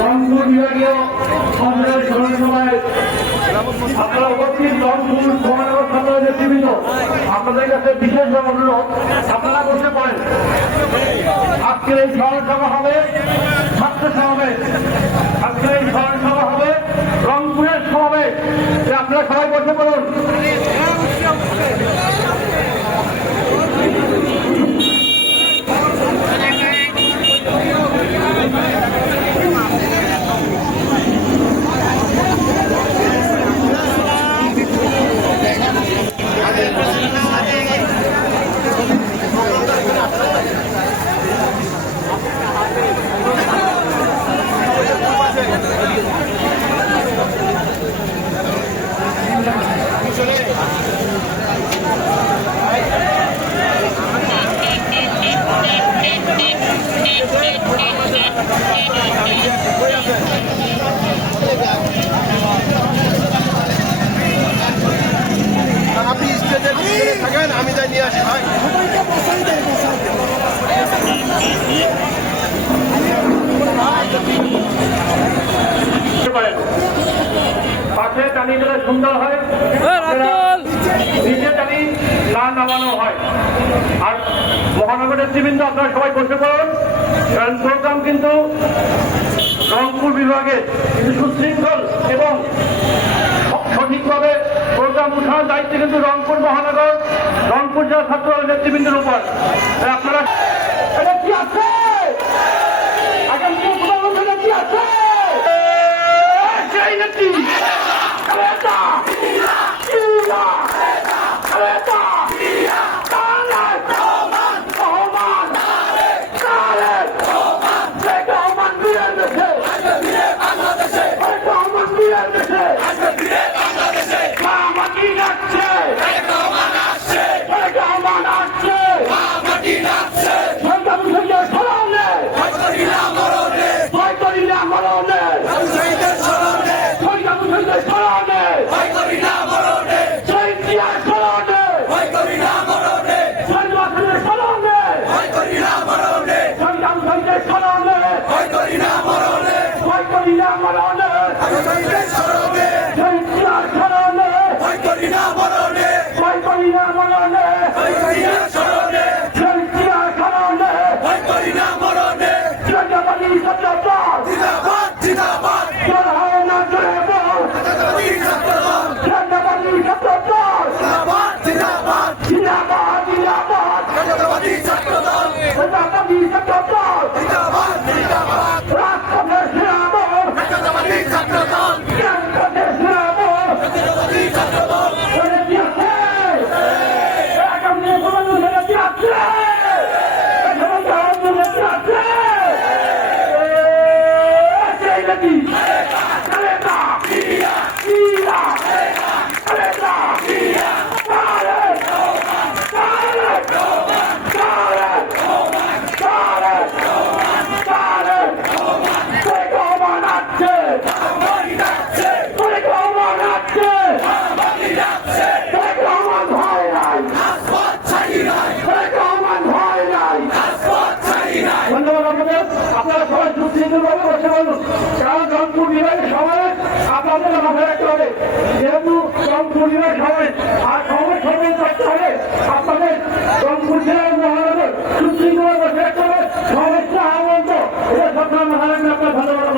রংপুর বিভাগীয় সম্মেলন সভায় আপনারা উপস্থিত রংপুর মহানগর সম্মেলন নেতৃবৃন্দ, আপনাদের কাছে বিশেষভাবে অনুরোধ আপনারা বসে পড়েন। আজকের এই স্মরণ সভা হবে ছাত্র সমাবেশ, আজকের এই স্মরণ সভা হবে রংপুরের সমাবেশ। আপনারা সবাই বসে পড়ুন। আপনি স্টেজের ভিতরে থাকেন, আমি যাই নিয়ে আসি ভাই। পাশে টানি দিলে সুন্দর হয়, নিচে টানি না নামানো হয়। আর মহানগর নেতৃবৃন্দ আপনারা সবাই বসে পড়ুন, কারণ প্রোগ্রাম কিন্তু রংপুর বিভাগে কিন্তু সুশৃঙ্খল এবং সঠিকভাবে প্রোগ্রাম উঠানোর দায়িত্ব কিন্তু রংপুর মহানগর, রংপুর জেলা ছাত্র নেতৃবৃন্দের উপর। আপনারা কি আছে আগামী কি আছে রংপুর বিভাগের সমাবেশ আপনাদের মাথায় রাখতে হবে। যেহেতু রংপুর বিভাগের সমাবেশ আর সমাবেশ সমাবেশ করতে হবে, আপনাদের রংপুর জেলার মহানগর সুশৃঙ্খলা বসে রাখতে হবে। সমাবেশটা আনন্দ এটা সবসময় মাথায় রাখবেন। আপনার ধন্যবাদ।